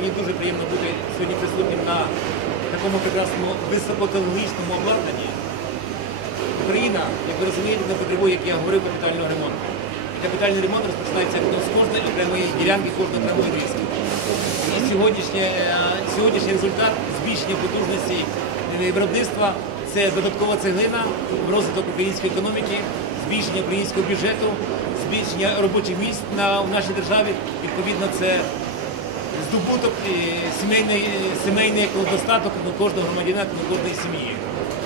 Мені дуже приємно бути сьогодні присутнім на такому прекрасному високотехнологічному обладнанні. Україна, як ви розумієте, не потребує, як я говорив, капітального ремонту. Капітальний ремонт розпочинається з кожної окремої ділянки, кожної окремої різки. І е, сьогоднішній результат збільшення потужності е, виробництва це додаткова цеглина розвиток української економіки, збільшення українського бюджету, збільшення робочих місць на, в нашій державі. Відповідно, це здобуток е, сімейний, е, сімейний достаток на кожного громадянина, на кожної сім'ї.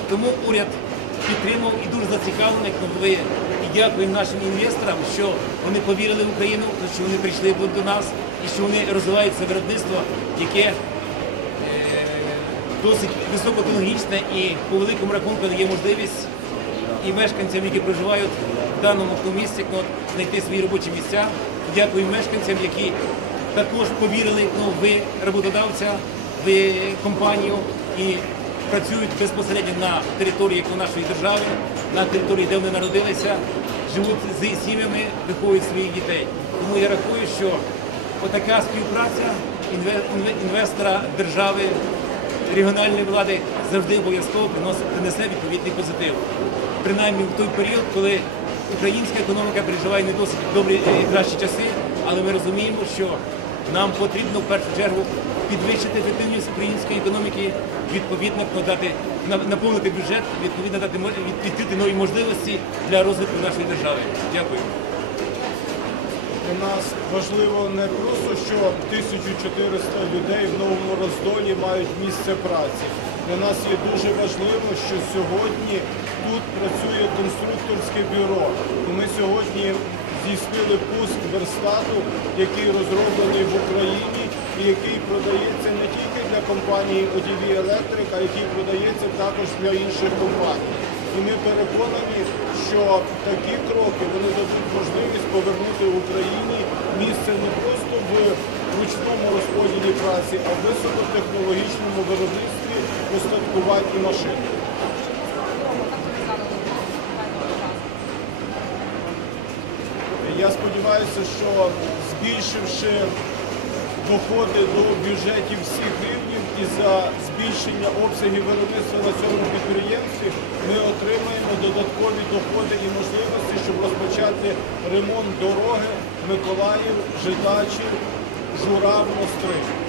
Тому уряд підтримав і дуже зацікавлений, ви. І дякуємо нашим інвесторам, що вони повірили в Україну, що вони прийшли до нас і що вони розвивають це виробництво, яке е, досить високотехнологічне і по великому рахунку дає можливість і мешканцям, які проживають в даному місці, знайти свої робочі місця. Дякую мешканцям, які також повірили ну, в роботодавця, в компанію і працюють безпосередньо на території нашої держави, на території, де вони народилися, живуть з сім'ями, виховують своїх дітей. Тому я рахую, що отака співпраця інве- інве- інвестора держави регіональної влади завжди обов'язково принесе відповідний позитив. Принаймні в той період, коли українська економіка переживає не досить добрі е, кращі часи, але ми розуміємо, що нам потрібно в першу чергу підвищити ефективність української економіки, відповідно подати, наповнити бюджет, відповідно дати відкрити нові можливості для розвитку нашої держави. Дякую. Для нас важливо не просто, що 1400 людей в новому роздолі мають місце праці. Для нас є дуже важливо, що сьогодні тут працює конструкторське бюро. Ми сьогодні здійснили пуск верстату, який розроблений в Україні і який продається не тільки для компанії ODV Electric, а який продається також для інших компаній. І ми переконані, що такі кроки вони дадуть можливість повернути Україні місце не просто розподілі праці, а в високотехнологічному виробництві устаткувань і машин. Я сподіваюся, що збільшивши доходи до бюджетів всіх рівнів і за збільшення обсягів виробництва на цьому підприємстві ми отримаємо додаткові доходи і можливості, щоб розпочати ремонт дороги Миколаїв, Жидачів, Журав, Острий.